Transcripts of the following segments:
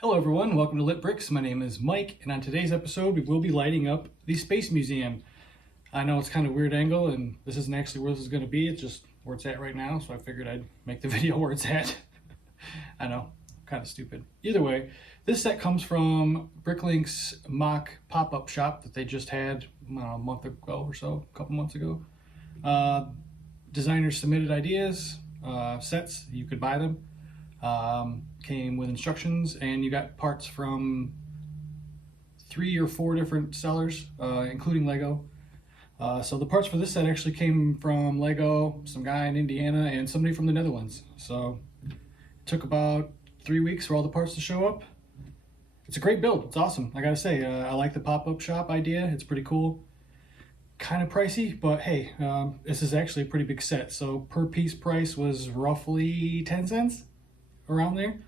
Hello everyone, welcome to Lit Bricks. My name is Mike, and on today's episode we will be lighting up the Space Museum. I know it's kind of a weird angle, and this isn't actually where this is going to be, it's just where it's at right now, so I figured I'd make the video where it's at. I know, kind of stupid. Either way, this set comes from Bricklink's mock pop-up shop that they just had a month ago or so, a couple months ago. Designers submitted ideas, sets, you could buy them. Came with instructions, and you got parts from 3 or 4 different sellers, including LEGO. So the parts for this set actually came from LEGO, some guy in Indiana, and somebody from the Netherlands. So it took about 3 weeks for all the parts to show up. It's a great build. It's awesome. I gotta say, I like the pop-up shop idea. It's pretty cool. Kind of pricey, but hey, this is actually a pretty big set. So per piece price was roughly 10 cents, around there,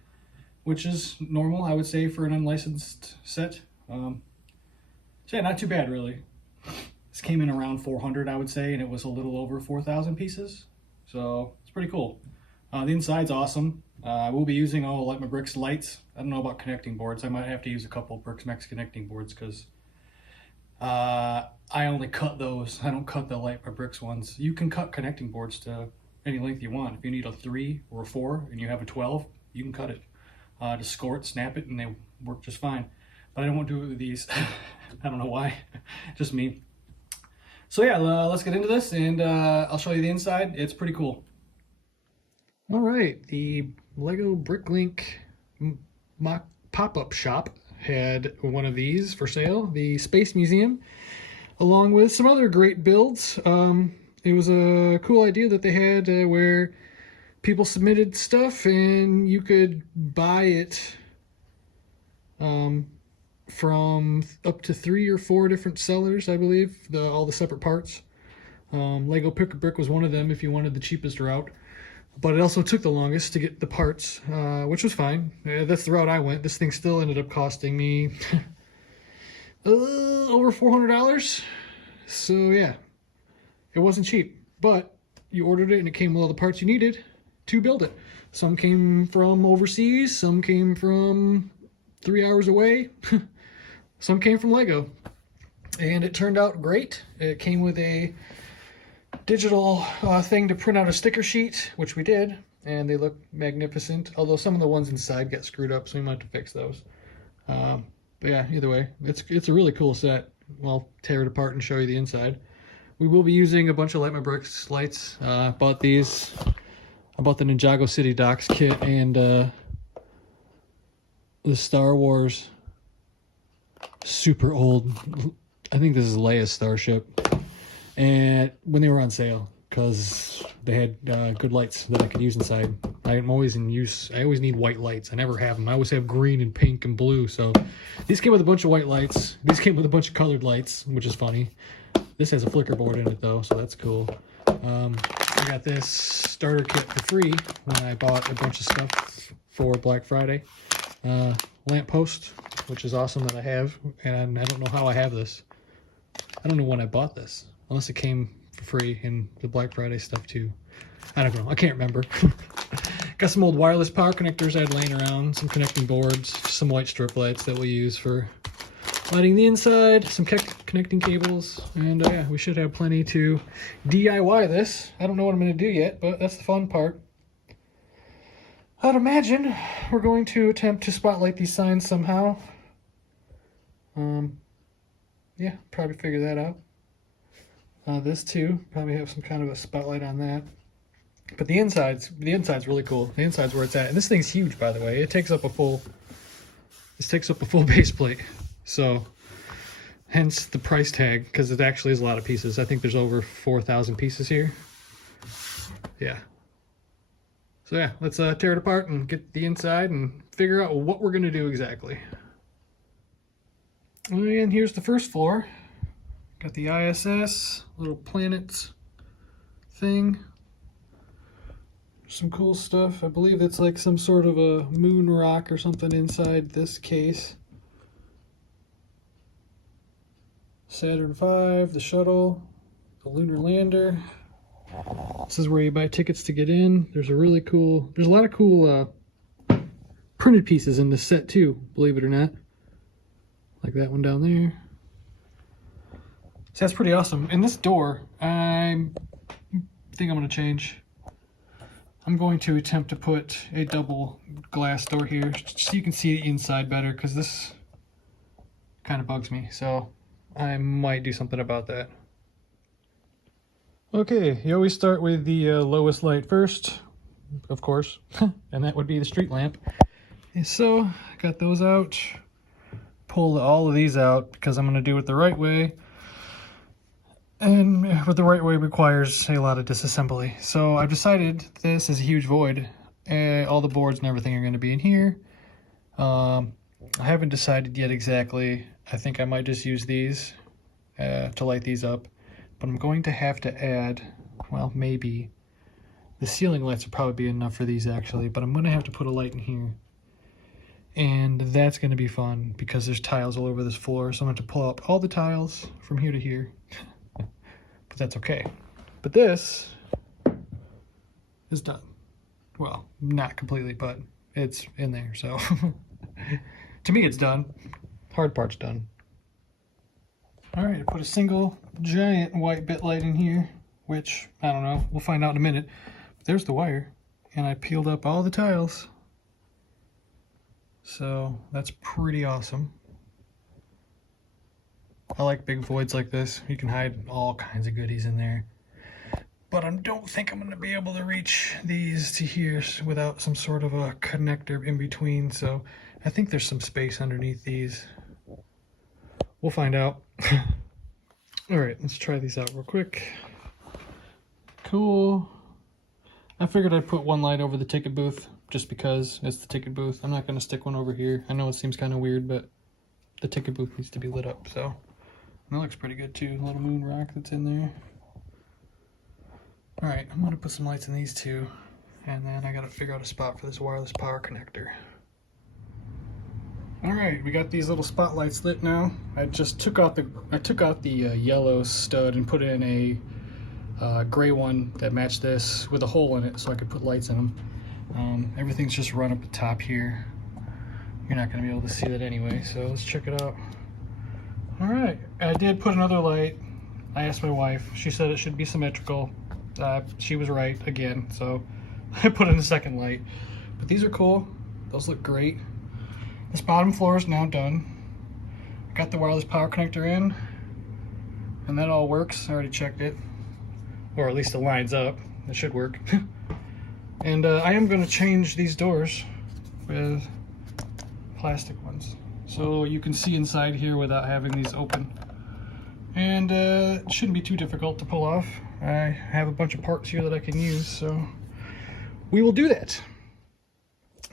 which is normal, I would say, for an unlicensed set. So yeah, not too bad, really. This came in around 400, I would say, and it was a little over 4,000 pieces. So it's pretty cool. The inside's awesome. I will be using all Light My Bricks lights. I don't know about connecting boards. I might have to use a couple BricksMex connecting boards because I only cut those. I don't cut the Light My Bricks ones. You can cut connecting boards to any length you want. If you need a 3 or a 4 and you have a 12, you can cut it. Just score it, snap it, and they work just fine. But I don't want to do it with these. I don't know why. Just me. So yeah, let's get into this, and I'll show you the inside. It's pretty cool. All right, the LEGO Bricklink mock pop-up shop had one of these for sale, the Space Museum, along with some other great builds. It was a cool idea that they had where people submitted stuff and you could buy it from up to 3 or 4 different sellers, I believe, all the separate parts. Lego Pick a Brick was one of them if you wanted the cheapest route, but it also took the longest to get the parts, which was fine. That's the route I went. This thing still ended up costing me over $400. So yeah, it wasn't cheap, but you ordered it and it came with all the parts you needed to build it. Some came from overseas, some came from 3 hours away, some came from LEGO, and it turned out great. It came with a digital thing to print out a sticker sheet, which we did, and they look magnificent, although some of the ones inside get screwed up, so we might have to fix those. But yeah, either way, it's a really cool set. I'll tear it apart and show you the inside. We will be using a bunch of Light My Bricks lights. I bought these. I bought the Ninjago City Docks kit and the Star Wars super old, I think this is Leia's Starship, and when they were on sale, because they had good lights that I could use inside. I'm always in use. I always need white lights. I never have them. I always have green and pink and blue. So these came with a bunch of white lights. These came with a bunch of colored lights, which is funny. This has a flicker board in it though, so that's cool. I got this starter kit for free when I bought a bunch of stuff for Black Friday. Lamp post, which is awesome that I have, and I don't know how I have this. I don't know when I bought this, unless it came for free in the Black Friday stuff too. I don't know. I can't remember. Got some old wireless power connectors I had laying around, some connecting boards, some white strip lights that we'll use for lighting the inside, some connecting cables, and yeah, we should have plenty to DIY this. I don't know what I'm going to do yet, but that's the fun part. I'd imagine we're going to attempt to spotlight these signs somehow. Yeah, probably figure that out. This too, probably have some kind of a spotlight on that. But the inside's really cool. The inside's where it's at, and this thing's huge, by the way. It takes up a full base plate. So, hence the price tag, because it actually is a lot of pieces. I think there's over 4,000 pieces here. Yeah. So yeah, let's tear it apart and get the inside and figure out what we're gonna do exactly. And here's the first floor. Got the ISS, little planets thing. Some cool stuff. I believe it's like some sort of a moon rock or something inside this case. Saturn V, the shuttle, the lunar lander. This is where you buy tickets to get in. There's a lot of cool printed pieces in this set too, believe it or not. Like that one down there. So that's pretty awesome. And this door, I think I'm going to change. I'm going to attempt to put a double glass door here so you can see the inside better, because this kind of bugs me. So I might do something about that. Okay, you always start with the lowest light first, of course, and that would be the street lamp. And so I got those out. Pull all of these out because I'm going to do it the right way. And what the right way requires a lot of disassembly. So I've decided this is a huge void. All the boards and everything are going to be in here. I haven't decided yet exactly. I think I might just use these to light these up. But I'm going to have to add, well, maybe. The ceiling lights will probably be enough for these actually, but I'm going to have to put a light in here. And that's going to be fun because there's tiles all over this floor. So I'm going to have to pull out all the tiles from here to here. But that's okay. But this is done. Well, not completely, but it's in there. So to me, it's done. Hard part's done. All right, I put a single giant white bit light in here, which, I don't know, we'll find out in a minute. There's the wire, and I peeled up all the tiles. So that's pretty awesome. I like big voids like this. You can hide all kinds of goodies in there. But I don't think I'm going to be able to reach these to here without some sort of a connector in between. So I think there's some space underneath these. We'll find out. All right, let's try these out real quick. Cool. I figured I'd put one light over the ticket booth just because it's the ticket booth. I'm not going to stick one over here. I know it seems kind of weird, but the ticket booth needs to be lit up. So that looks pretty good too. A little moon rock that's in there. All right, I'm going to put some lights in these two, and then I got to figure out a spot for this wireless power connector. All right, we got these little spotlights lit now. I just took out the yellow stud and put in a gray one that matched this with a hole in it so I could put lights in them. Everything's just run up the top here. You're not going to be able to see that anyway, so let's check it out. All right, I did put another light. I asked my wife. She said it should be symmetrical. She was right again, so I put in a second light. But these are cool. Those look great. This bottom floor is now done. Got the wireless power connector in, and that all works. I already checked it, or at least it lines up. It should work. And I am going to change these doors with plastic ones, so you can see inside here without having these open. And it shouldn't be too difficult to pull off. I have a bunch of parts here that I can use, so we will do that.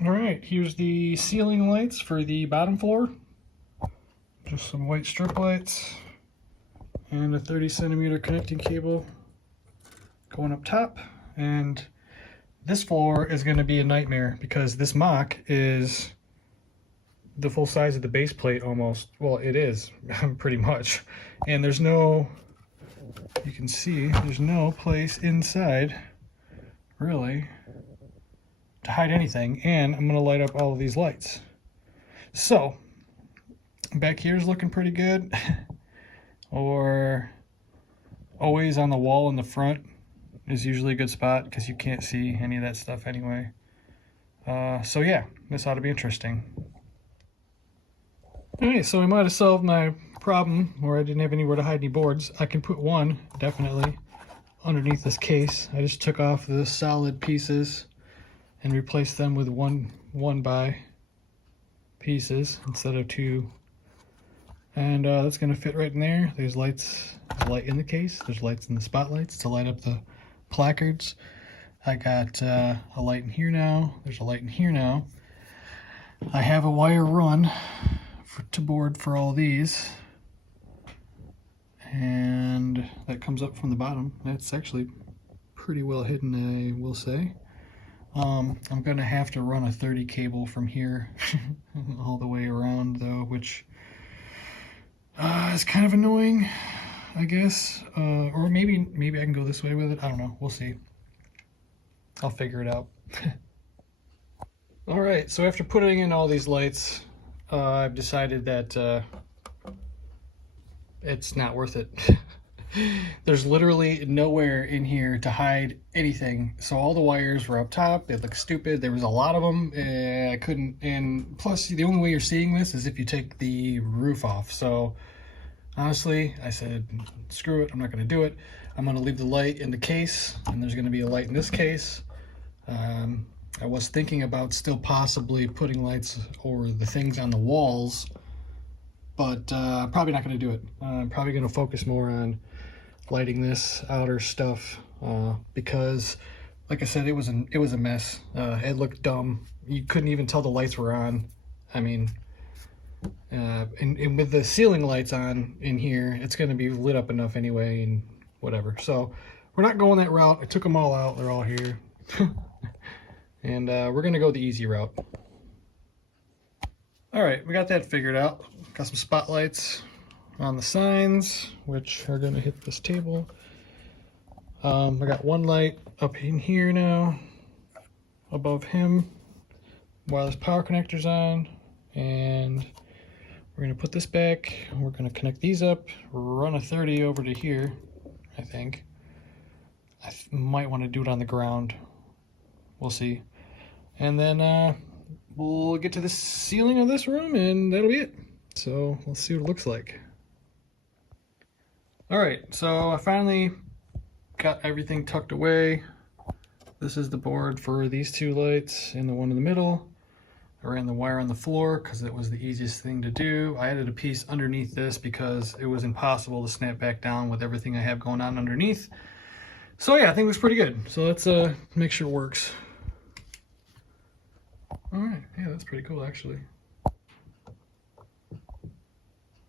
All right, here's the ceiling lights for the bottom floor. Just some white strip lights and a 30-centimeter connecting cable going up top. And this floor is going to be a nightmare because this mock is the full size of the base plate almost. Well, it is pretty much. And there's no, you can see, there's no place inside really to hide anything. And I'm going to light up all of these lights. So back here is looking pretty good. Or always on the wall in the front is usually a good spot because you can't see any of that stuff anyway. So yeah, this ought to be interesting. Alright, so I might have solved my problem where I didn't have anywhere to hide any boards. I can put one, definitely, underneath this case. I just took off the solid pieces and replaced them with one by pieces instead of two. And that's going to fit right in there. There's lights, there's light in the case. There's lights in the spotlights to light up the placards. I got a light in here now. There's a light in here now. I have a wire run to board for all these. And that comes up from the bottom. That's actually pretty well hidden, I will say. I'm going to have to run a 30 cable from here all the way around though, which it's kind of annoying, I guess. Or maybe I can go this way with it. I don't know. We'll see. I'll figure it out. All right, so after putting in all these lights, I've decided that it's not worth it. There's literally nowhere in here to hide anything. So all the wires were up top. They look stupid. There was a lot of them. I couldn't, and plus the only way you're seeing this is if you take the roof off. So honestly, I said, screw it. I'm not going to do it. I'm going to leave the light in the case, and there's going to be a light in this case. I was thinking about still possibly putting lights over the things on the walls, but probably not going to do it. I'm probably going to focus more on lighting this outer stuff because, like I said, it was a mess. It looked dumb. You couldn't even tell the lights were on. I mean, and with the ceiling lights on in here, it's going to be lit up enough anyway, and whatever. So we're not going that route. I took them all out. They're all here. And we're going to go the easy route. All right, we got that figured out. Got some spotlights on the signs, which are going to hit this table. I got one light up in here now, above him, wireless power connector's on, and we're going to put this back. We're going to connect these up, run a 30 over to here, I think. I might want to do it on the ground. We'll see. And then we'll get to the ceiling of this room, and that'll be it. So let's see what it looks like. All right, so I finally got everything tucked away. This is the board for these two lights and the one in the middle. I ran the wire on the floor because it was the easiest thing to do. I added a piece underneath this because it was impossible to snap back down with everything I have going on underneath. So yeah, I think it looks pretty good. So let's make sure it works. All right, yeah, that's pretty cool actually.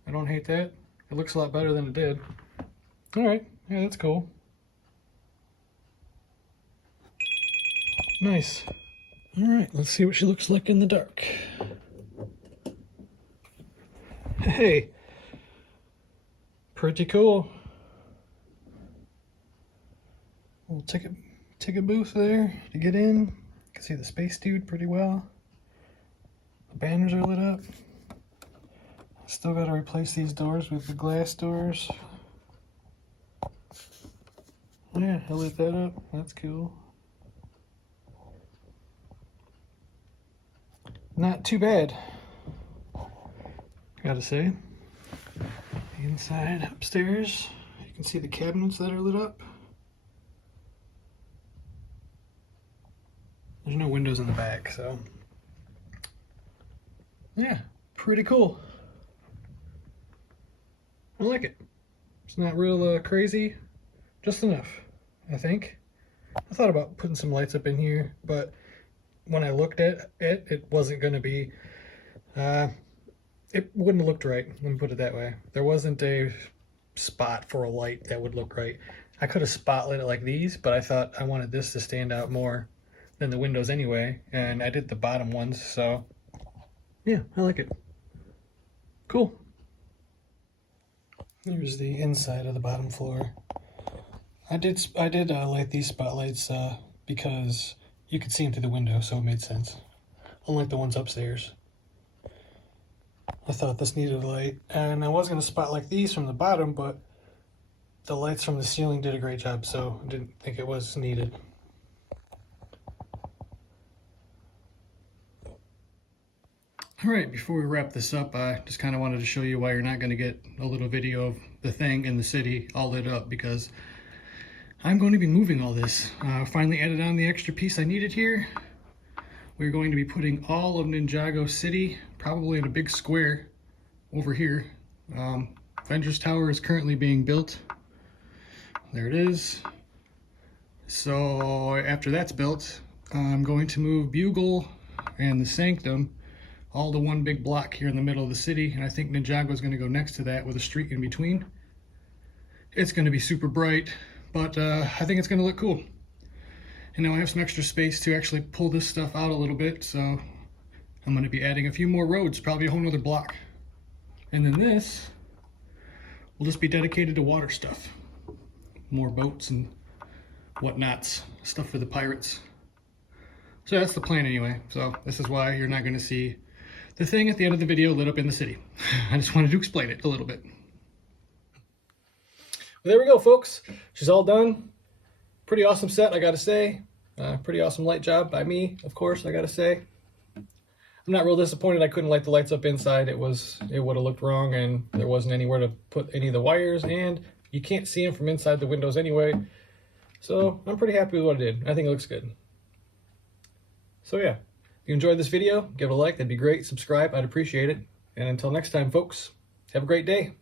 I don't hate that. It looks a lot better than it did. All right, yeah, that's cool. Nice. All right, let's see what she looks like in the dark. Hey, pretty cool. Little ticket booth there to get in. You can see the Space Dude pretty well. The banners are lit up. Still got to replace these doors with the glass doors. Yeah, I lit that up. That's cool. Not too bad, gotta say. Inside upstairs, you can see the cabinets that are lit up. There's no windows in the back, so yeah, pretty cool. I like it. It's not real crazy, just enough, I think. I thought about putting some lights up in here, but when I looked at it, it wasn't going to be, it wouldn't have looked right, let me put it that way. There wasn't a spot for a light that would look right. I could have spotlit it like these, but I thought I wanted this to stand out more than the windows anyway, and I did the bottom ones, so yeah, I like it. Cool. Here's the inside of the bottom floor. I did light these spotlights because you could see them through the window, so it made sense. Unlike the ones upstairs. I thought this needed a light, and I was going to spotlight these from the bottom, but the lights from the ceiling did a great job, so I didn't think it was needed. Alright, before we wrap this up, I just kind of wanted to show you why you're not going to get a little video of the thing in the city all lit up, because I'm going to be moving all this. Finally added on the extra piece I needed here. We're going to be putting all of Ninjago City probably in a big square over here. Avengers Tower is currently being built. There it is. So after that's built, I'm going to move Bugle and the Sanctum all to one big block here in the middle of the city, and I think Ninjago is going to go next to that with a street in between. It's going to be super bright, but I think it's going to look cool. And now I have some extra space to actually pull this stuff out a little bit, so I'm going to be adding a few more roads, probably a whole nother block. And then this will just be dedicated to water stuff. More boats and whatnots, stuff for the pirates. So that's the plan anyway. So this is why you're not going to see the thing at the end of the video lit up in the city. I just wanted to explain it a little bit. Well, there we go, folks. She's all done. Pretty awesome set, I gotta say. Pretty awesome light job by me, of course, I gotta say. I'm not real disappointed I couldn't light the lights up inside. It would have looked wrong, and there wasn't anywhere to put any of the wires, and you can't see them from inside the windows anyway. So I'm pretty happy with what I did. I think it looks good. So yeah, if you enjoyed this video, give it a like, that'd be great. Subscribe, I'd appreciate it. And until next time, folks, have a great day.